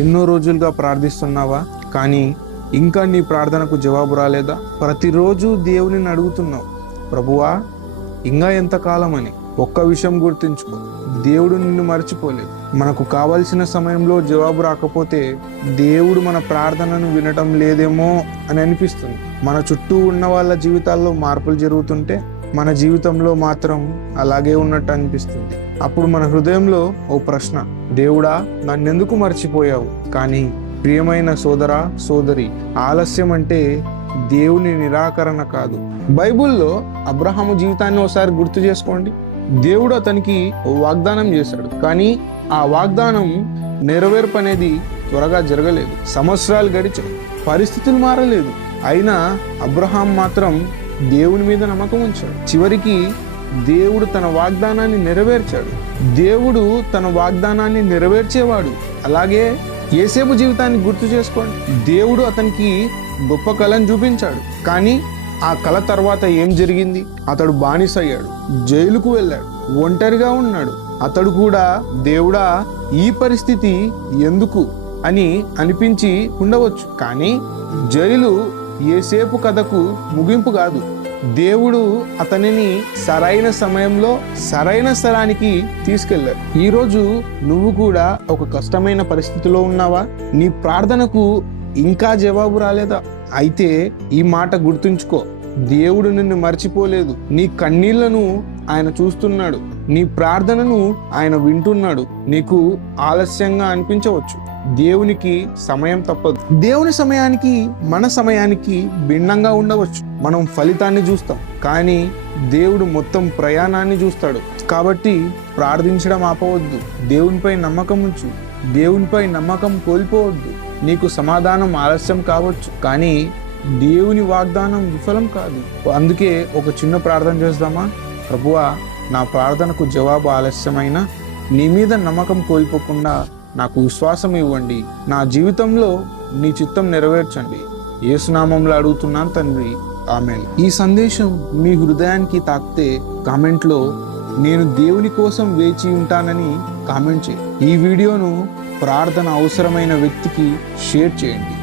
ఎన్నో రోజులుగా ప్రార్థిస్తున్నావా, కానీ ఇంకా నీ ప్రార్థనకు జవాబు రాలేదా? ప్రతిరోజు దేవునిని అడుగుతున్నావు, ప్రభువా ఇంకా ఎంతకాలం అని. ఒక్క విషయం గుర్తుంచుకో, దేవుడు నిన్ను మర్చిపోలేదు. మనకు కావలసిన సమయంలో జవాబు రాకపోతే దేవుడు మన ప్రార్థనను వినటం లేదేమో అని అనిపిస్తుంది. మన చుట్టూ ఉన్న వాళ్ళ జీవితాల్లో మార్పులు జరుగుతుంటే మన జీవితంలో మాత్రం అలాగే ఉన్నట్టు అనిపిస్తుంది. అప్పుడు మన హృదయంలో ఓ ప్రశ్న, దేవుడా నన్నెందుకు మర్చిపోయావు? కానీ ప్రియమైన సోదరా సోదరి, ఆలస్యం అంటే దేవుని నిరాకరణ కాదు. బైబిల్లో అబ్రహాము జీవితాన్ని ఒకసారి గుర్తు చేసుకోండి. దేవుడు అతనికి ఓ వాగ్దానం చేశాడు, కానీ ఆ వాగ్దానం నెరవేర్పు అనేది త్వరగా జరగలేదు. సంవత్సరాలు గడిచాయి, పరిస్థితులు మారలేదు. అయినా అబ్రహాం మాత్రం దేవుని మీద నమ్మకం ఉంచాడు. చివరికి దేవుడు తన వాగ్దానాన్ని నెరవేర్చాడు. దేవుడు తన వాగ్దానాన్ని నెరవేర్చేవాడు. అలాగే యేసేపు జీవితాన్ని గుర్తు చేసుకోండి. దేవుడు అతనికి గొప్ప కళను చూపించాడు, కానీ ఆ కళ తర్వాత ఏం జరిగింది? అతడు బానిస అయ్యాడు, జైలుకు వెళ్ళాడు, ఒంటరిగా ఉన్నాడు. అతడు కూడా దేవుడా ఈ పరిస్థితి ఎందుకు అని అనిపించి ఉండవచ్చు. కానీ జైలు యేసేపు కథకు ముగింపు కాదు. దేవుడు అతనిని సరైన సమయంలో సరైన స్థలానికి తీసుకెళ్ళాడు. ఈరోజు నువ్వు కూడా ఒక కష్టమైన పరిస్థితిలో ఉన్నావా? నీ ప్రార్థనకు ఇంకా జవాబు రాలేదా? అయితే ఈ మాట గుర్తుంచుకో, దేవుడు నిన్ను మర్చిపోలేదు. నీ కన్నీళ్లను ఆయన చూస్తున్నాడు, నీ ప్రార్థనను ఆయన వింటున్నాడు. నీకు ఆలస్యంగా అనిపించవచ్చు, దేవునికి సమయం తప్పదు. దేవుని సమయానికి మన సమయానికి భిన్నంగా ఉండవచ్చు. మనం ఫలితాన్ని చూస్తాం, కానీ దేవుడు మొత్తం ప్రయాణాన్ని చూస్తాడు. కాబట్టి ప్రార్థించడం ఆపవద్దు. దేవునిపై నమ్మకం ఉంచు. దేవునిపై నమ్మకం కోల్పోవద్దు. నీకు సమాధానం ఆలస్యం కావచ్చు, కానీ దేవుని వాగ్దానం విఫలం కాదు. అందుకే ఒక చిన్న ప్రార్థన చేద్దామా? ప్రభువా, నా ప్రార్థనకు జవాబు ఆలస్యమైన నీ మీద నమ్మకం కోల్పోకుండా నాకు విశ్వాసం ఇవ్వండి. నా జీవితంలో నీ చిత్తం నెరవేర్చండి. యేసునామంలో అడుగుతున్నాను తండ్రి, ఆమేన్. ఈ సందేశం మీ హృదయానికి తాకితే కామెంట్లో నేను దేవుని కోసం వేచి ఉంటానని కామెంట్ చేయండి. ఈ వీడియోను ప్రార్థన అవసరమైన వ్యక్తికి షేర్ చేయండి.